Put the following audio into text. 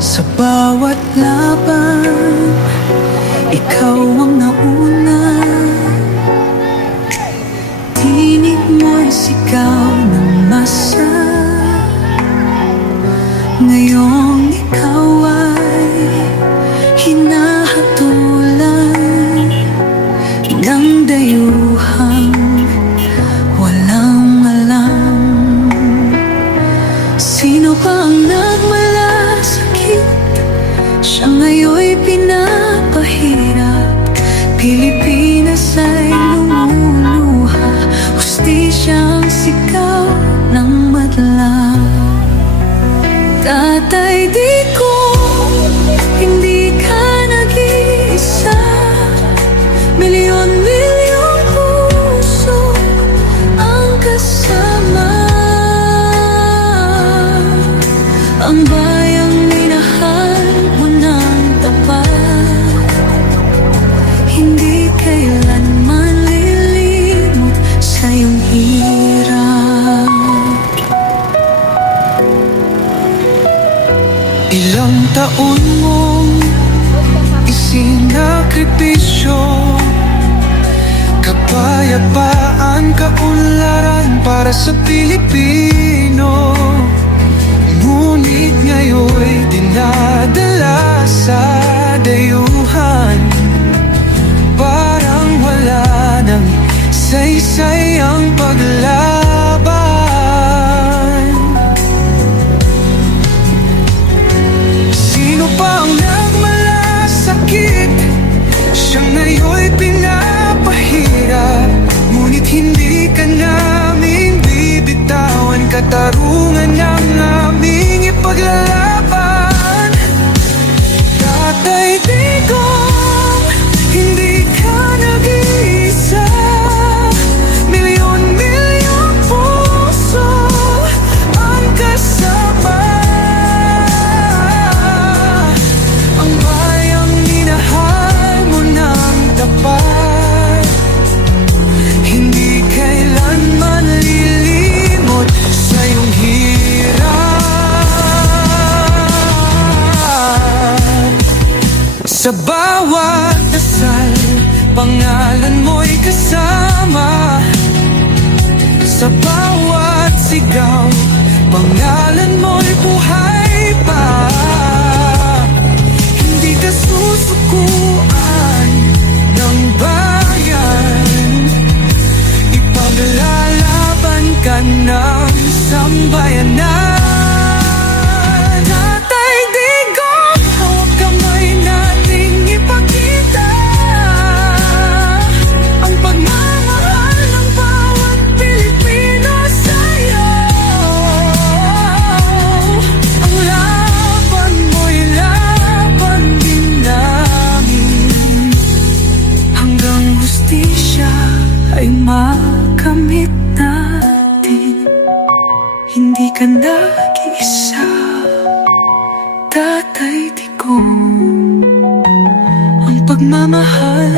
Sa bawat laban, ikaw ang nauna. Tinig mo'y sigaw ng masa. Ngayong ikaw ay hinahatulan ng dayuhang walang alam. Sino pa ang nagmalasakit? Siya ngayon'y pinapahirap. Pilipinas ay lumuluha, hustisyang sigaw ng madla. Tatay Digong, hindi ka nag-iisa. Milyon-milyong puso ang kasama. Ang bayang minahal mo ng tapat, hindi kailanman lilimot sa iyong hirap. Ilang taon mong isinakripisyo, kapayapaan, kaunlaran para sa Pilipino. Ngunit ngayon'y dinadala sa dayuhan, parang wala nang saysay ang paglaban. Sino pa ang nagmalasakit? Siya ngayon'y pinapahirap. Ngunit hindi ka namin bibitawan, katarungan ng aming ipaglalaban. Tatay Digong, hindi ka nag-iisa. Milyon-milyong puso ang kasama. Ang bayang minahal mo ng tapat, hindi kailanman lilimot sa iyong hirap. Sa bawat dasal, pangalan mo'y kasama. Sa bawat sigaw, pangalan mo'y buhay pa. Hindi ka susukuan ng bayan, ipaglalaban ka ng sambayanan. Tatay Digong, hawak kamay nating ipakita ang pagmamahal ng bawat Pilipino sa'yo. Ang laban mo'y laban din namin, hanggang hustisya ay makamit natin. Hindi ka nag-iisa, Tatay Digong. Ang pagmamahal